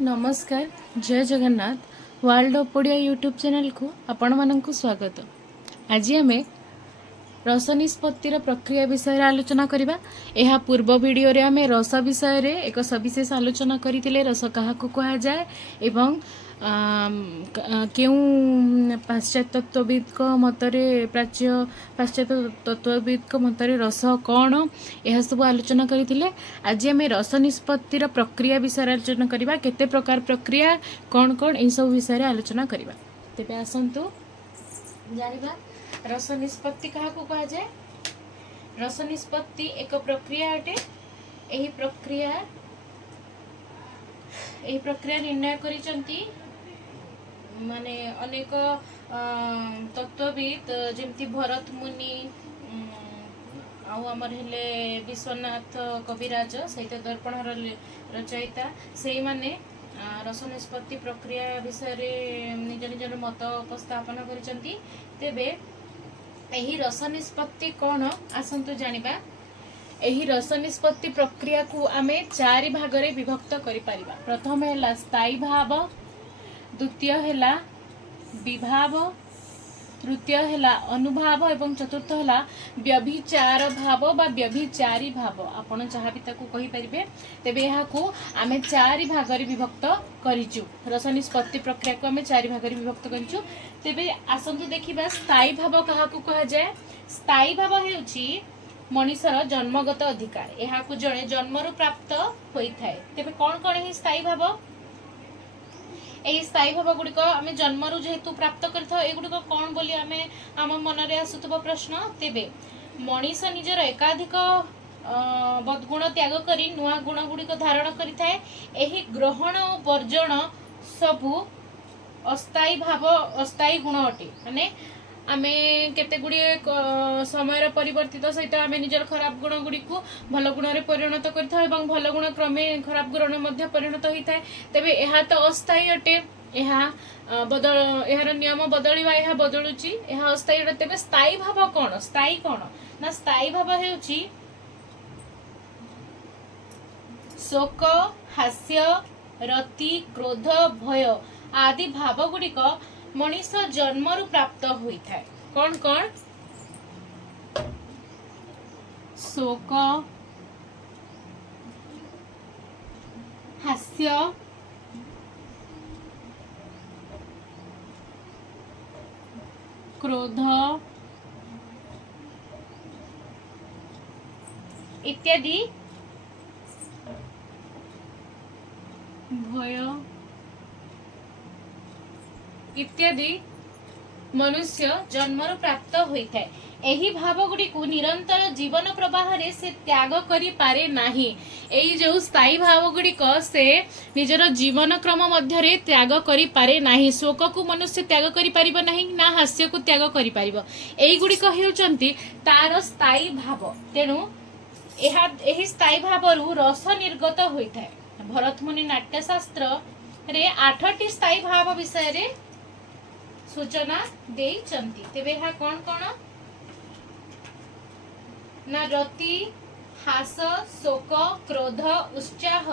नमस्कार जय Jagannath world of Odia YouTube channel को आपण मानक स्वागत। आज आम रस निष्पत्तिर प्रक्रिया विषय आलोचना करबा। यह पूर्व वीडियो रे आम रस विषय रे एक सविशेष आलोचना करथिले। रस काहाकु कहा जाए एवं क्यों पाश्चात्य तत्वविद मतरे प्राच्य पाश्चात्य तत्वविद मतरे रस कौन यह सब आलोचना करथिले। आज आम रस निष्पत्तिर प्रक्रिया विषय आलोचना करबा। केते प्रकार प्रक्रिया कौन कौन इन सब विषय आलोचना करबा। तेबे आसंतु जानिबा रस निष्पत्ति काहाकु कहा जाए। रस निष्पत्ति एक प्रक्रिया अटे। एही प्रक्रिया निर्णय करिसंती माने अनेक तत्वविद जेमती भरत मुनि आमर हेले विश्वनाथ कविराज सहित दर्पण रचयिता से माने रस निष्पत्ति प्रक्रिया विषय रे निज निजर मत उपस्थापन करिसंती। तेबे एही रस निष्पत्ति कौन आसंतु जानिबा। एही रस निष्पत्ति प्रक्रिया को आमे चारि भाग रे विभक्त करि परिबा। प्रथम हैला स्थायी भाव, द्वितीय हैला विभाव, तृतीय हैला अनुभाव एवं चतुर्थ हैला व्यभिचार भाव बा व्यभिचारी भाव। आपण जहाँ भी ताकू कहि परिबे। तेबे यहा को आमे चारि भाग रे विभक्त करिचु। रस निष्पत्ति प्रक्रिया को आमे चारि भाग रे विभक्त करिचु। तेबे आसंतु देखिबा स्थायी भाव काहाकू कहा जाए। स्थायी भाव हेउची मनुष्यर जन्मगत अधिकार। यहा को जणे जन्मरु प्राप्त होई थाए। तेबे कोन कोन ही स्थायी भाव। एही स्थायी भाव गुड़िक आम जन्मरु जेहेतु प्राप्त करथाउ एगुड़िक कौन बोली आमे आम मन रे आसुतबो प्रश्न। तेबे मनीष निजर एकाधिक बदगुण त्याग करी नुआ गुण गुड़िक धारण करिथाए। एही ग्रहण और वर्जन सबु अस्थायी भाव अस्थायी गुण अटे। माने आमे केते गुडी समय परिवर्तित सहित आमे निजर खराब गुण गुडी को भल गुण रे परिणत करथाय एवं भल गुण क्रमे खराब गुण मध्ये परिणत होइथाय। तेबे एहा तो अस्थायी अटे। एहा एहार नियम बदलिवा एहा बदलुची। एहा अस्थायी अटे। तेबे स्थायी भाव कोन। स्थायी कोन ना स्थायी भाव हेउची शोक, हास्य, रति, क्रोध, भय आदि भाव गुड़िक मनीष जन्मरु प्राप्त होई थाए। कौन कौन शोक, हास्य, क्रोध इत्यादि भय इत्यादि मनुष्य जन्मरु प्राप्त होइथाय। एही भाव गुडी को निरंतर जीवन प्रवाह रे से त्याग करि पारे नाही। एही जो स्थायी भाव गुडी को से निजर जीवन क्रम मध्य रे त्याग करि पारे नाही। शोक को मनुष्य त्याग करि परिबो नाही ना हास्य को त्याग करि परिबो। एही गुडी को हेउचंती तार स्थायी भाव। तेनु एही स्थायी भावरु रस निर्गत होइथाय। भरत मुनि नाट्य शास्त्र रे 8टी स्थायी भाव विषय रे सूचना देइचंती। तेबे हा कोन कोन ना रति, हास, शोक, क्रोध, उत्साह,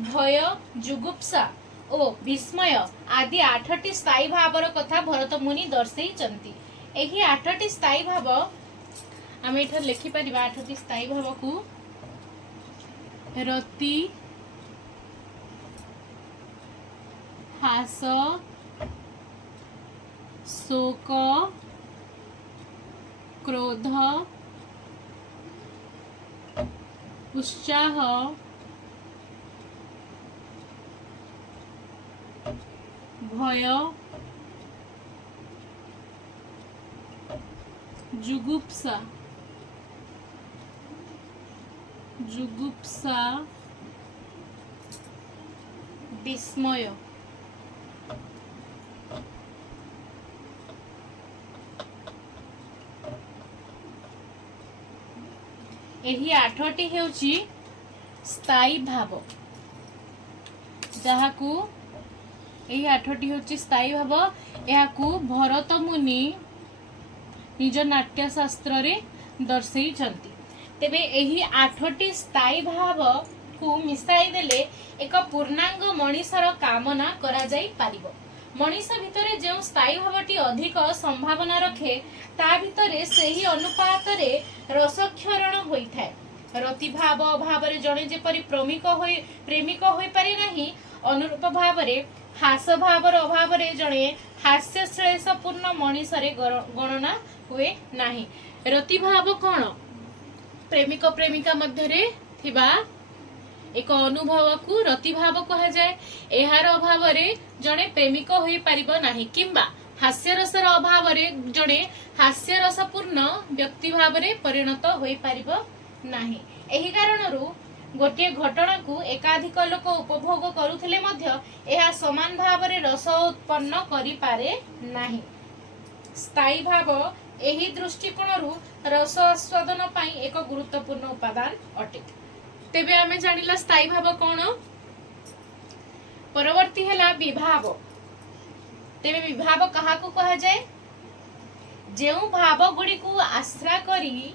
भय, जुगुप्सा ओ विस्मय आदि 8टी स्थायी भावर कथा भरत मुनि दर्शेइचंती। एही 8टी स्थायी भाव आमे एठा लिखि परिबा। 8टी स्थायी भाव को रति, हास, शोक, क्रोध, उत्साह, भय, जुगुप्सा विस्मय एही 8टी हेउची स्थायी भाव। जहाकू एही 8टी हेउची स्थायी भाव। एहाकू भरत मुनि निज नाट्य शास्त्र रे दर्शेइचंती। तेबे एही 8टी स्थायी भाव को मिसाई देले एक पूर्णांग मनीषर कामना करा जाई पारिबो। मनीष भितरे जो स्थायी भावटी अधिक संभावना रखे ता भितरे सही अनुपात रे रसक्षरण होइथाय। रतिभाव अभाव जड़े जेपरी प्रेमिक होई पारे नहीं, अनुरूप भाव हास भाव अभाव जड़े हास्यश्लेषपूर्ण मनीष गणना हुए नहीं। रतिभाव कौन? प्रेमिक प्रेमिका मध्य थिबा एक अनुभव को रतिभाव कहा जाए। एहार अभाव जड़े प्रेमिक होई पारिबो नाही, किंबा हास्यरसर अभाव जड़े हास्यरसपूर्ण व्यक्ति भाव परिणत होई पारिबो नाही। एही कारणरू गोटे घटना को एकाधिक लोक उपभोग करुथिले मध्य एहा समान भाव रस उत्पन्न करि पारे नाही। स्थायी भाव एही दृष्टिकोणरू रस आस्वादन पाई एक गुरुत्वपूर्ण उपादान अटे। तेबे आमे जानिला स्थायी भाव कौन। परवर्ती हैला विभाव। तेबे विभाव कहा को कहा जाए? जेउ भाव गुडी को आश्रा करी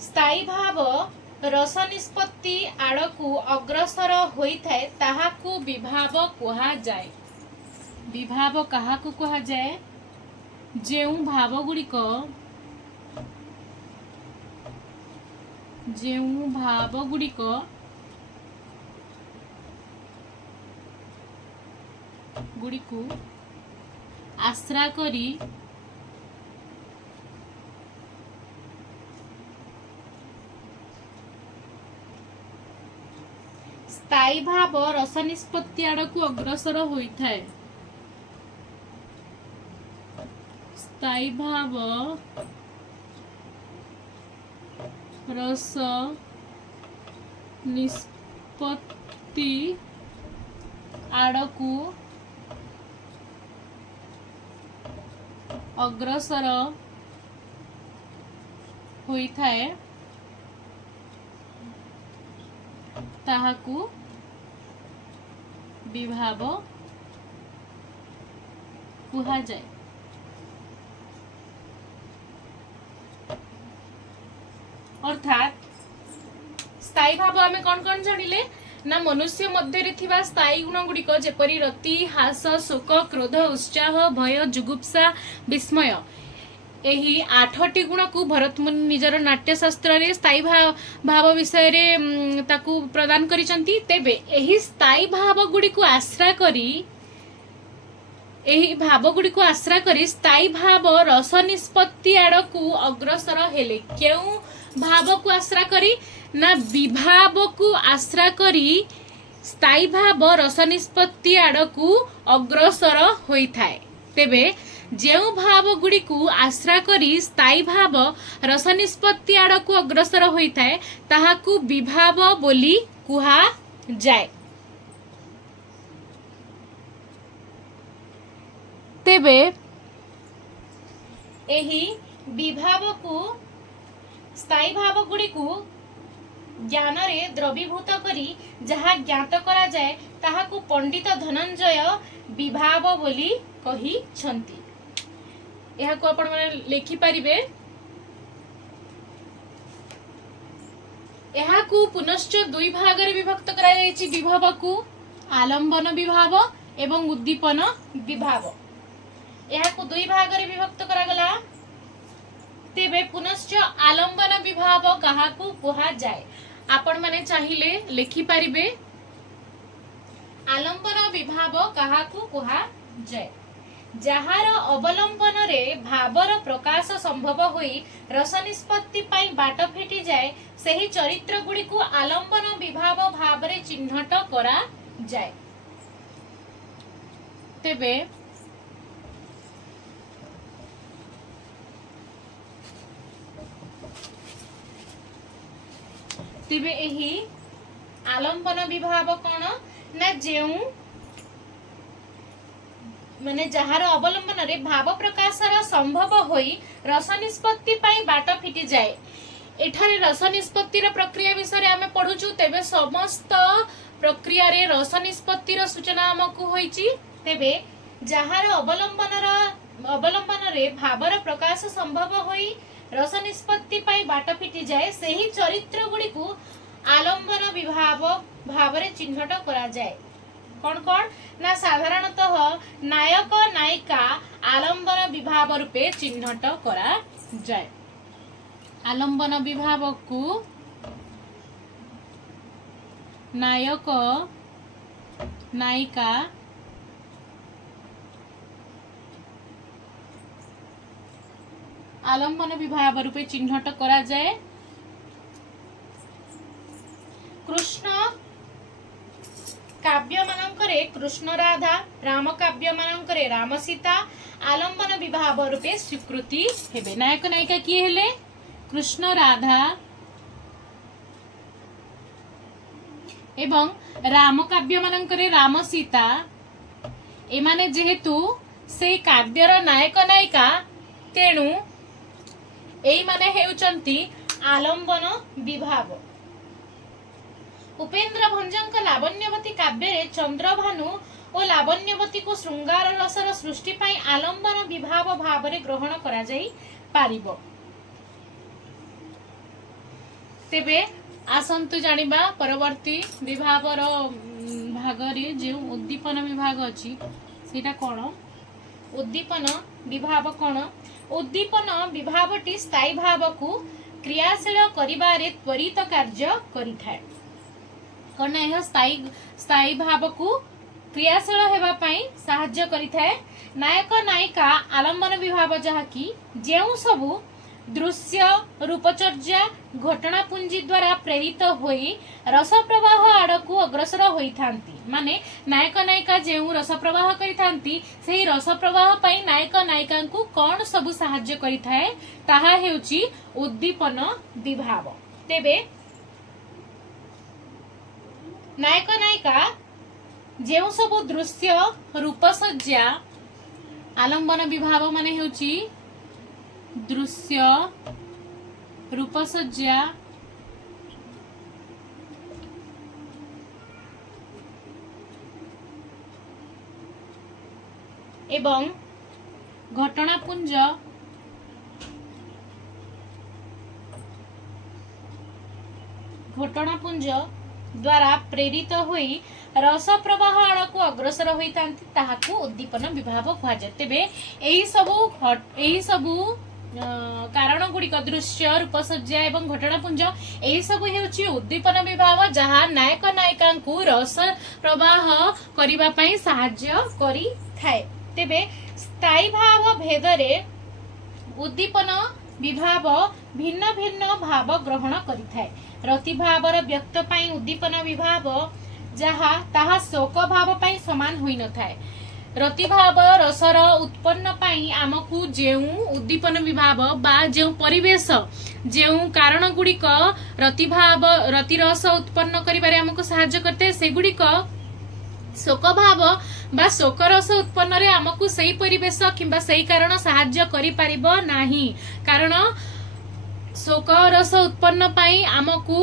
स्थायी भाव रस निष्पत्ति आड़कू अग्रसर होइथाय ताहाकू विभाव कहा जाए। विभाव कहा को कहा जाए? जेउ भाव गुड़िक गुड़िकू आश्रा करी स्थायी भाव रस निष्पत्ति आड़कू अग्रसर होइथाय। स्थायी भाव रस निष्पत्ति आड़कू अग्रसर होइथाय ताहाकू विभाव कुहा जाए। अर्थात स्थायी भाव आमे कौन कौन जानिले ना मनुष्य मध्य थिबा स्थायी गुण गुड़िक जेपरी रति, हास, शोक, क्रोध, उत्साह, भय, जुगुप्सा, विस्मय, एही 8टी गुण को भरत मुनि निजर नाट्यशास्त्र रे स्थायी भाव विषय रे ताकू प्रदान करिसंती। तेबे एही स्थायी भाव गुडी को आश्रा करी स्थायी भाव रस निष्पत्ति आड़कू अग्रसर हेले। केउ भाव को आश्रा करी ना विभाव को आश्रा करी स्थायी भाव रस निष्पत्ति आड़कू अग्रसर होइथाय। तेबे जेउ भाव गुडी को आश्रा करी स्थायी भाव रस निष्पत्ति आड़कू अग्रसर होइथाय ताहाकू विभाव बोली कुहा जाए। तेबे एही विभाव को स्थायी भाव गुडी को ज्ञान रे द्रवीभूत करी जहा ज्ञात करा जाए ताहाकू पंडित धनंजय विभाव बोली कही छंती। यह को आपण माने लेखि परिबे। यह को पुनश्च दुई भाग रे विभक्त करा जायछि। विभाव को आलंबन विभाव एवं उद्दीपन विभाव। यह को दुई भाग रे विभक्त करा गला। तेबे पुनश्च आलंबन विभाव काहाकू कुहा जाए। आपण माने चाहिले लेखि परिबे आलंबन विभाव काहाकू कुहा जाए। जहार अवलंबन रे भावर प्रकाश संभव होई रस निष्पत्ति पाई बाट फिटी जाए सही चरित्र गुडी को आलंबन विभाव भाव रे चिन्हट करा जाए। तेबे तेबे एही आलंबन विभाव कौन ना जेउ माने जहार अवलंबन रे भाव प्रकाशर संभव होई रस निष्पत्ति पाई बाट फिटी जाए। एठारे रस निष्पत्तिर प्रक्रिया विषय आमे पढुचु। तेबे समस्त प्रक्रिया रे रस निष्पत्तिर सूचना हमकु होईची। तेबे जहार अवलंबन रे भावर प्रकाश संभव होई रस निष्पत्ति पाई बाट फिटी जाए सही चरित्र गुड़ी को आलंबन विभाव भाव रे चिन्हट करा जाए। कौन कौन ना साधारणतः नायक नायिका आलंबन विभाव रूपे चिन्हट करा जाए। आलंबन विभाव को नायक नायिका आलंबन विभाव रूपे चिन्हट करा जाए। कृष्ण काव्य मानकरे कृष्ण राधा, राम काव्य मानकरे राम सीता आलंबन विभाव रूपे स्वीकृति हेबे। नायक नायिका किए हेले कृष्ण राधा एवं राम काव्य मानकरे राम सीता एमाने जेहेतु से काव्यर नायक नायिका तेणु एई माने हेउचंती आलंबन विभाव। उपेन्द्र भंजक लावण्यवती काव्य रे चंद्रभानु और लावण्यवती को श्रृंगार रसर सृष्टि पाई आलंबन विभाव भाव रे ग्रहण करा जाई पारिबो। तेबे आसंतु जानिबा परवर्ती विभावर भाग रे जे उद्दीपन विभाग अछि सेटा कोन। उद्दीपन विभाव कोन। उद्दीपन विभावटी स्थायी भाव को क्रियाशील करिबारे त्वरित कार्य करिथाय। कौन यह स्थायी भाव को क्रियाशील हेबा पई सहाय्य करिथाय। नायक नायिका आलंबन विभाव जहा कि जेउ सबु दृश्य रूपचर्या घटनापुंजी द्वारा प्रेरित होई रस प्रवाह आड़कू अग्रसर होइथांती। माने नायक नायिका जेउ रस प्रवाह करिथांती सेही रस प्रवाह पई नायक नायिका को कौन सबु सहाय्य करिथाय ताहा हेउची उद्दीपन विभाव। तेबे नायक नायिका जेउ सबु दृश्य रूपसज्जा आलंबन विभाव माने हेउची दृश्य रूपसज्जा एवं घटनापुंज द्वारा प्रेरित होई रस प्रवाह आड़क अग्रसर होइतांती ताहाकू उद्दीपन विभाव कुहाଯାଏ। तेबे एही सबु कारण गुड़िक दृश्य रूपसज्जा एवं घटनापुंज यही सब हेउची उद्दीपन विभाव जहाँ नायक नायिका को रस प्रवाह करिबा पई सहाय्य करि थाए। तेबे स्थायी भाव भेदरे उद्दीपन विभाव भिन्न भिन्न भाव ग्रहण करिथाए। रति भावर व्यक्त पई उद्दीपन विभाव जहाँ ताहा शोक भाव पई समान होई न थाए। रति भाव रसर उत्पन्न पाई आमकू जेउ उद्दीपन विभाव बा जेउ परिवेश जेउ कारण गुड़िक रति रस उत्पन्न करिबारे आमको सहाय्य करते सेगुड़िक शोक भाव बा शोक रस उत्पन्न रे आमको सही परिवेश किंबा सही कारण सहाय्य करि परिबो नाही। कारण शोक रस उत्पन्न पाई आमको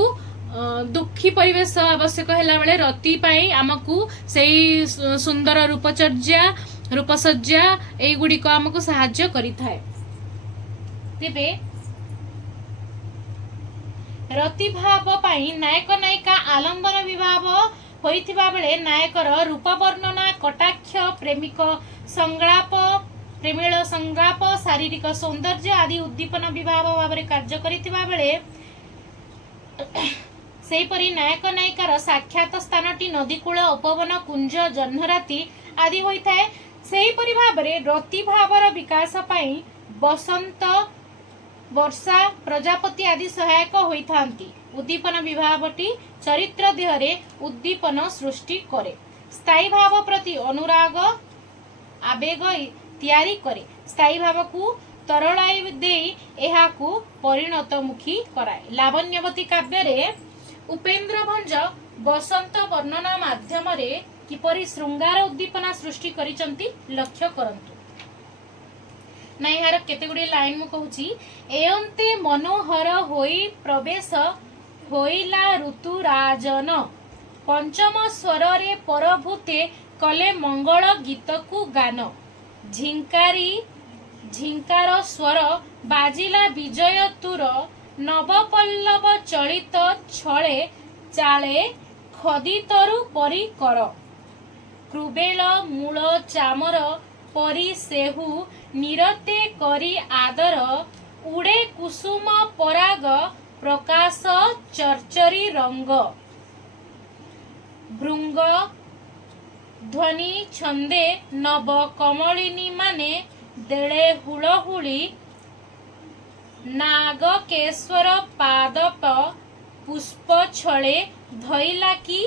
दुखी परिवेश आवश्यक हैला बेले रति पाई आमको सही सुंदर रूपचर्या रूपसज्जा एई गुड़िक आमको सहाय्य करिथाए। तेबे रति भाव पाई नायक नायिका आलंबन विभाव होइथिबा बेले नायकर रूप वर्णना कटाक्ष प्रेमिक संग्लाप प्रेमिल संग्लाप शारीरिक सौंदर्य आदि उद्दीपन विभाव भाव कार्य करिथिबा बेले सेहीपरि नायक नायिकार साक्षात स्थानटी नदीकूल उपवन कुंज जह्नराति आदि होइथाए। सेहीपरि भाबरे रति भावर विकास पाई बसंत वर्षा प्रजापति आदि सहायक होइथांती। उद्दीपन विभावटी चरित्र देहरे उद्दीपन सृष्टि करे। स्थायी भाव प्रति अनुराग आवेग तैयारी करे। स्थायी भाव को तरलाई देई एहाकू परिणतमुखी कराए। लावण्यवती काव्य रे उपेन्द्र भंज बसंत वर्णना माध्यम रे किपरि श्रृंगार उद्दीपना सृष्टि करिसंती लक्ष्य करंतु। ना यार केते गुडी लाइन मु कहूची एयंते मनोहर होई प्रवेश होइला ऋतु राजन पंचम स्वर रे परभूते कले मंगल गीत को गान झिंकारी झिंकार स्वर बाजिला विजय तुर नवपल्लव चलित छळे चाळे खदितरु परी कर क्रुबेल मूल चामर परी सेहु निरते करी आदर उड़े कुसुम पराग प्रकाश चर्चरी रंग भृंग ध्वनि छंदे नव कमलिनी माने देळे हुलहुली नागकेश्वर पादप पुष्प छळे धैला की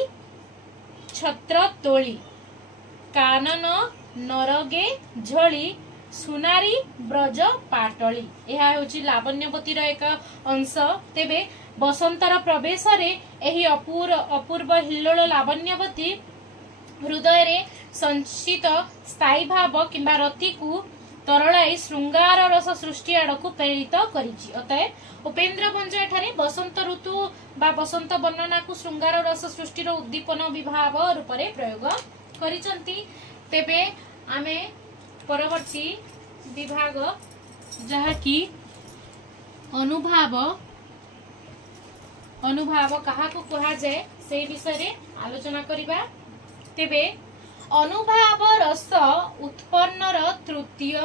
छत्र तोली कानन नरगे झली सुनारी ब्रज पाटली। यह होची लावण्यवतीर एक अंश। तेबे बसंतर प्रवेश रे एही अपूर्व हिल्लोल लावण्यवती हृदय रे संचित स्थायी भाव किंबा रति को तरलाई श्रृंगार रस सृष्टि आड़क प्रेरित करिछि। अतएव उपेन्द्र भंज एठारे बसंत ऋतु बा बसंत वर्णना को श्रृंगार रस सृष्टि उद्दीपन विभाव रूप में प्रयोग करिसंती। तेबे आमे परवर्ती विभाग जहा कि अनुभाव कहा को कहा जाए से विषय रे आलोचना करिबा। तेबे अनुभाव रस उत्पन्नर तृतीय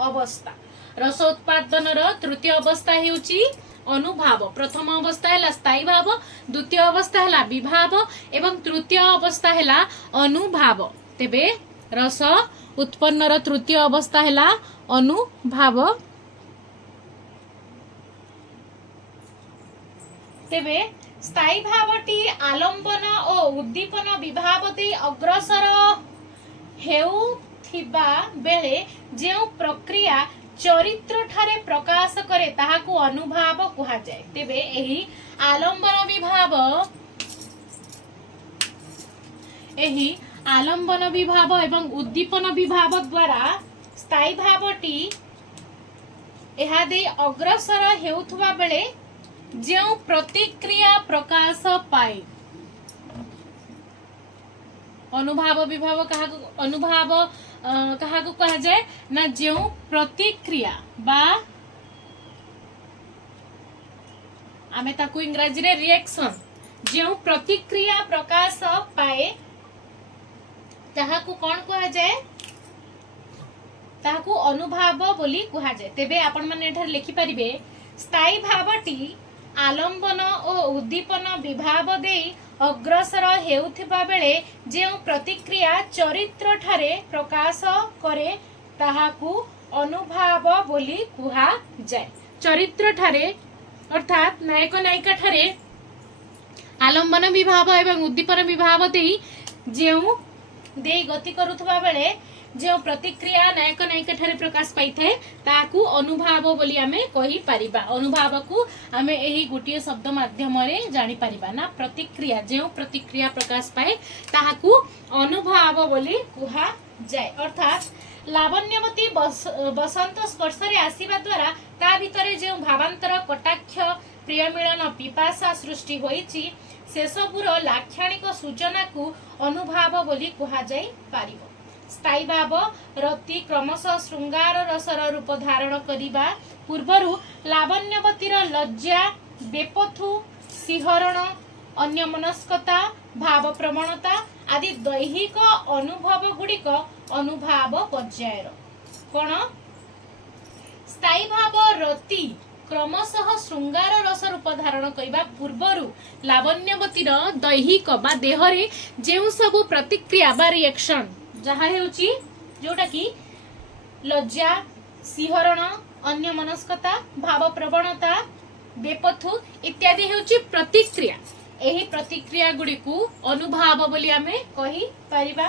अवस्था। रस उत्पादन तृतीय अवस्था हेउची अनुभाव। प्रथम अवस्था है स्थायी भाव, द्वितीय अवस्था है विभाव एवं तृतीय अवस्था है अनुभाव। तेबे रस उत्पन्नर तृतीय अवस्था है अनुभाव। तेबे स्थायी भावटी आलंबन और उद्दीपन विभाव दे अग्रसर हेउथिबा बेले जेउ प्रक्रिया चरित्र ठारे प्रकाश करे ताहाकू अनुभाव कुहा जाए। तेबे एही आलंबन विभाव एवं उद्दीपन विभाव द्वारा स्थायी भावटी एहा दे अग्रसर हेउथुबा बेले जेउ प्रतिक्रिया प्रकाश पाए। अनुभाव विभाव कहा कहा जाए ना जेउ प्रतिक्रिया बा आमे ताकू इंग्रजी रे रिएक्शन जेउ प्रतिक्रिया प्रकाश पाए ताहाकू कोन कहा जाए ताहाकू अनुभाव बोली कहा जाए। तेबे आपण माने एठार लिखि परिबे स्थायी भावटी आलंबन और उद्दीपन विभाव दे अग्रसर हेउथिबा बेले जेउ प्रतिक्रिया चरित्र ठारे प्रकाश करे ताहाकू अनुभाव बोली कुहा जाए। चरित्र ठारे अर्थात नायक नायिका ठारे आलंबन विभाव एवं उद्दीपन विभाव दे जेउ दे गति करुथबा बेले जो प्रतिक्रिया नायक नायिका ठारे प्रकाश पाई थाए ताकू अनुभाव बोली आमे कहि परिबा। अनुभाव को आमे एही गुटिए शब्द माध्यम रे जानि परिबा ना प्रतिक्रिया जो प्रतिक्रिया प्रकाश पाए ताकू अनुभाव बोली कुहा जाए। अर्थात लावण्यवती बसंत स्पर्श रे आसीबा द्वारा ता भितरे जो भावांतर कटाक्ष प्रिय मिलन पिपासा सृष्टि होईची से सबुर लाक्षणिक सूचना को अनुभाव बोली कुहा जाई पारिबो। स्थायी भाव रति क्रमशः श्रृंगार रसर रूप धारण करिबा पूर्वरु लावण्यवतीर लज्जा बेपथु सिहरण अन्यमनस्कता भाव प्रवणता आदि दैहिक अनुभव गुड़िक अनुभाव पर्यायर कोन स्थायी भाव रति क्रमशः श्रृंगार रस रूप धारण करबा पूर्वरु लावण्यवतीर दैहिक बा देहरे जेउ सब प्रतिक्रिया बा रिएक्शन जहा हेउची जोटा की लज्जा सिहरण अन्यमनस्कता भाव प्रवणता बेपथु इत्यादि हेउची प्रतिक्रिया। एही प्रतिक्रिया गुडी को अनुभाव बोली आमे कहि परिबा।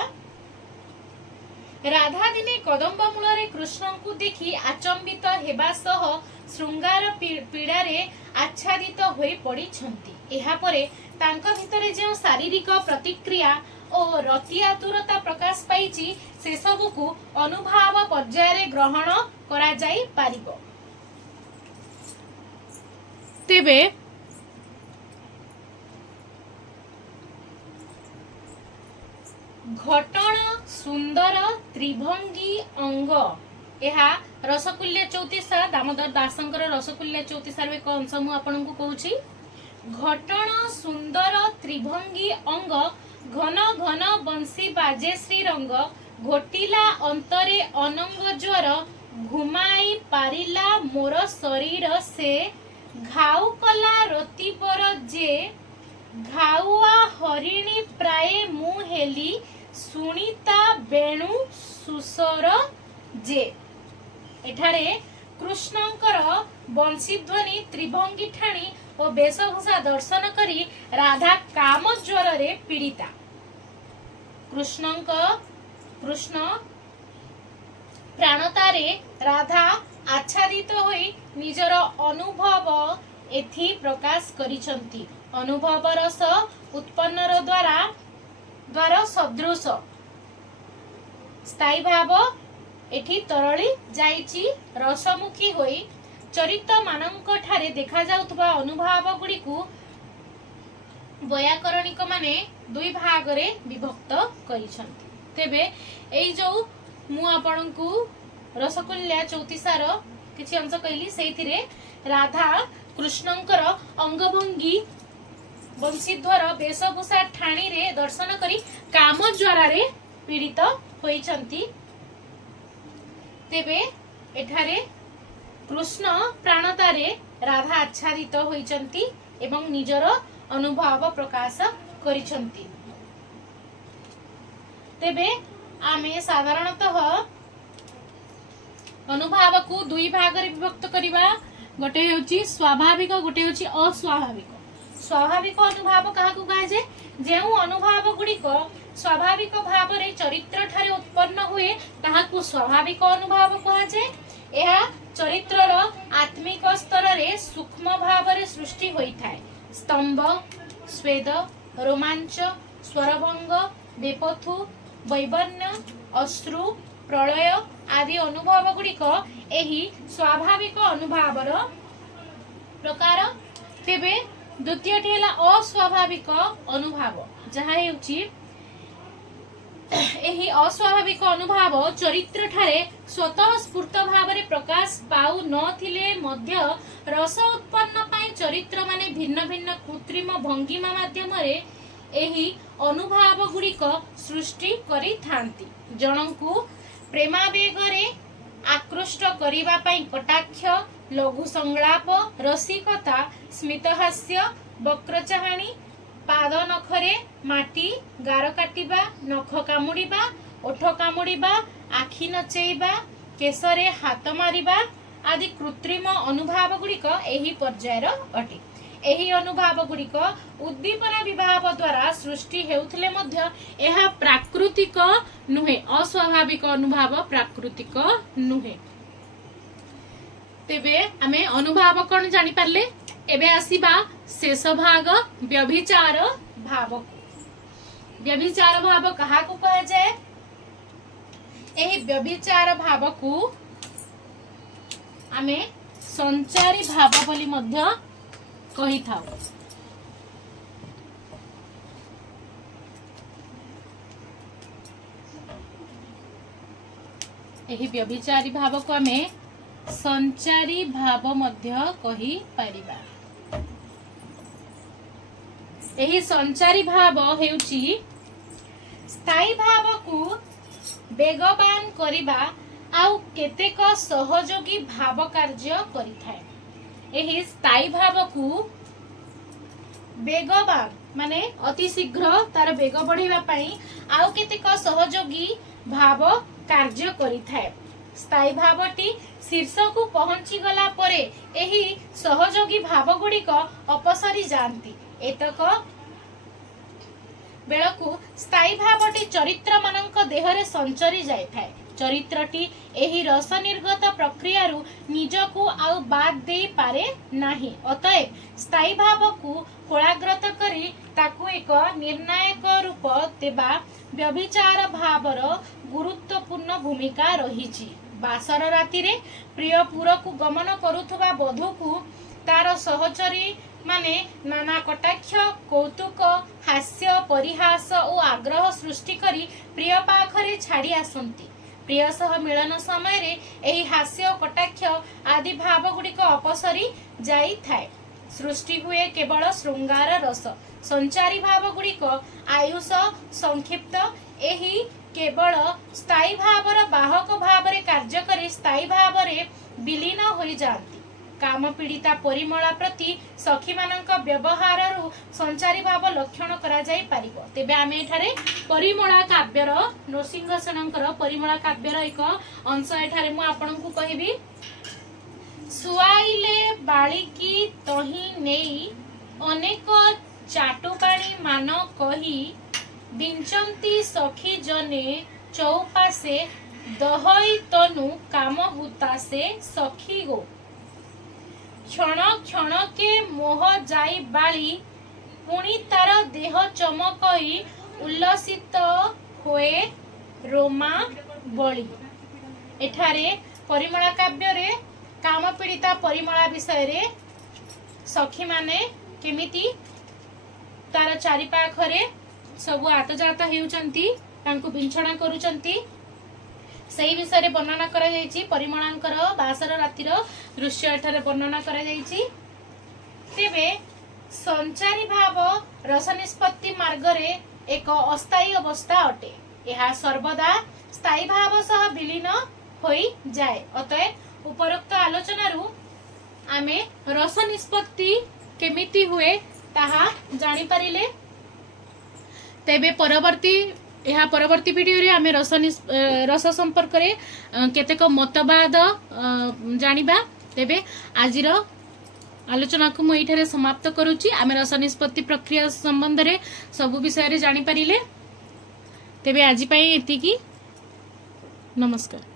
राधा दिने कदम्ब मूल कृष्ण को देखि आचंबित हेबा सह श्रृंगार पीड़ा रे आच्छादित होई पड़ी छंती। एहा परे तांका भितरे जो शारीरिक प्रतिक्रिया और रति आतुरता प्रकाश पाइची से सबु को अनुभाव पर्याय ग्रहण करा जाई पारिबो। तेबे घटण सुंदर त्रिभंगी अंग यह रसकुल्य चौतीसा दामोदर दासंकर रसकुल्य चौतीसार एक अंश मु आपन को कहूची। घटण सुंदर त्रिभंगी अंग घन घन बंशी बाजे श्री रंग घोटिला अंतरे अनंग ज्वर घुमाई पारिला मोर शरीर से घाउ कला रति पर जे घाउआ हरिणी प्राय मु हेली सुनीता बेणु सुसर जे। एठारे कृष्णंकर बंशीध्वनि त्रिभंगी ठाणी और वेशभूषा दर्शन करी राधा काम ज्वर रे पीड़िता। कृष्ण प्राणतारे राधा आच्छादित होई निजर अनुभव एथि प्रकाश करिसंती। अनुभव रस उत्पन्न द्वारा सदृश स्थायी भाव एठी तरली जाइछि। रसमुखी होई चरित्र मानक ठारे देखा जाउतबा अनुभव गुडी को व्याकरणिक माने दुई भाग रे विभक्त करिसंती। तेबे एई जो मु आपनकु रसकुल्य चौतीसार किछि अंश कहली सेथिरे राधा कृष्णंकर अंगभंगी बंशीध्वर वेशभूषा ठाणी रे दर्शन करी काम ज्वारा रे पीड़ित होइछंती। तेबे एठारे कृष्ण प्राणतारे राधा आच्छादित होइछंती एवं निजर अनुभव प्रकाश करिछंती। तेबे आमे साधारणतः अनुभव को दुई भाग रे विभक्त करिबा। गोटे हेउची स्वाभाविक गोटे हेउची अस्वाभाविक। स्वाभाविक अनुभव काहाकू कहा जाय जेउ अनुभव गुडी को स्वाभाविक भाव रे चरित्र ठारे उत्पन्न हुए ताहाकू स्वाभाविक अनुभव कहा जाय। एहा चरित्रर आत्मिक स्तर रे सूक्ष्म भाव रे सृष्टि होई थाए। स्तंभ स्वेद रोमांच स्वरभंग बेपथु वैवर्ण्य अश्रु प्रलय आदि अनुभव गुड़िक एही स्वाभाविक अनुभवर प्रकार। तेबे द्वितीय हेला अस्वाभाविक अनुभव जहाँ हेउची एही अस्वाभाविक अनुभव चरित्र ठारे स्वतः स्फूर्त भाव रे प्रकाश पाउ नथिले मध्य रस उत्पन्न पाई चरित्र माने भिन्न भिन्न कृत्रिम भंगिमा माध्यम रे एही अनुभव गुड़िक सृष्टि करि थांती। जनकु प्रेमावेग रे आकृष्ट करिबा पई कटाक्ष लघु संलाप रसिकता स्मितहास्य वक्र चाहाणी पाद नखरे माटी गार काटिबा नख कामुड़िबा ओठ कामुड़िबा आखि नचेइबा केशरे हाथ मारिबा आदि कृत्रिम अनुभव गुड़िक एही पर्यायर अटे। एही अनुभव गुड़िक उद्दीपना विभाव द्वारा सृष्टि हेउथिले मध्य एहा प्राकृतिक नुहे। अस्वाभाविक अनुभव प्राकृतिक नुहे। तेबे आमे अनुभव कोन जानि पारले। एबे आसीबा शेष भाग व्यभिचार भाव। व्यभिचार भाव कहा को कहा जाए। एही व्यभिचार भाव को आमे संचारी भाव बोली मध्य कही थाउ। एही व्यभिचारी भाव को आमे संचारी भाव मध्य कही पारिबा। एही संचारी भाव हेउची स्थायी भाव को बेगवान करिबा आउ केतेक सहयोगी भाव कार्य करिथाय। एही स्थायी भाव को बेगवान माने अति शीघ्र तार बेग बढ़िबा पई आउ केतेक सहयोगी भाव कार्य करिथाय। स्थायी भावटी शीर्ष को पहुंची गला परे एही सहयोगी भाव गुड़िक अपसरी जाती। एतक बेलकु स्थायी भावटी चरित्र मानक देहरे संचरी जाय थाए। चरित्रटी एही रस निर्गत प्रक्रिया रु निजकु आउ बाद दे पारे नाही। अतएव स्थायी भाव को कोलाग्रत करी ताकु एक निर्णायक रूप देबा व्यभिचार भावर गुरुत्वपूर्ण भूमिका रहिछि। बासर राति रे प्रिय पुर को गमन करुथुबा बधू को तार सहचरी माने नाना कटाक्ष कौतुक हास्य परिहास और आग्रह सृष्टि करी प्रिय पाखरे छाड़ी आसंती। प्रिय सह मिलन समय रे एही हास्य कटाक्ष आदि भाव गुड़िक अपसरी जाई थाए। सृष्टि हुए केवल श्रृंगार रस। संचारी भाव गुड़िक आयुष संक्षिप्त। एही केवल स्थायी भावर बाहक भाव रे कार्य करी स्थायी भाव रे विलीन होई जाती। काम पीड़िता परिमला प्रति सखी मानक व्यवहार रु संचारी भाव लक्षण करा जाई पारिबो। तेबे आमे एठारे परिमला काव्यर नृसिंह सेनकर परिमला काव्यर एक अंश एठारे मु आपनकु कहिबी। सुआइले बालिकी तही नेई अनेक चाटुपाणी मान कही बिंचंती सखी जने चौपासे दहई तनु काम हुतासे सखी गो। क्षण क्षण के मोह जाई बाली पुणी तार देह चमकई उल्लसित होए रोमा बळी। एठारे परिमला काव्य रे काम पीड़िता परिमला विषय रे सखी माने केमिति तार चारि पाखरे सब आतजात हेउचंती तांको बिंछणा करूचंती सेही विषय वर्णना करा जायछि। परिमलांकर बासर रातिर दृश्य एठारे वर्णना करा जायछि। तेबे संचारी भाव रस निष्पत्ति मार्ग रे एक अस्थायी अवस्था अटे। यह सर्वदा स्थायी भाव सह विलीन होई जाए। अतएव उपरोक्त आलोचना रु आमे रस निष्पत्ति केमिति हुए ताहा जानि पारिले। तेबे परवर्ती वीडियो रे आमे रस संपर्क रे केतेक मतवाद जानिबा। तेबे आजिर आलोचना को मुझे एठारे समाप्त करुच्ची। आमे रस निष्पत्ति प्रक्रिया संबंध रे सब विषय रे जानि पारिले। तेबे आजि पई एतिकी। नमस्कार।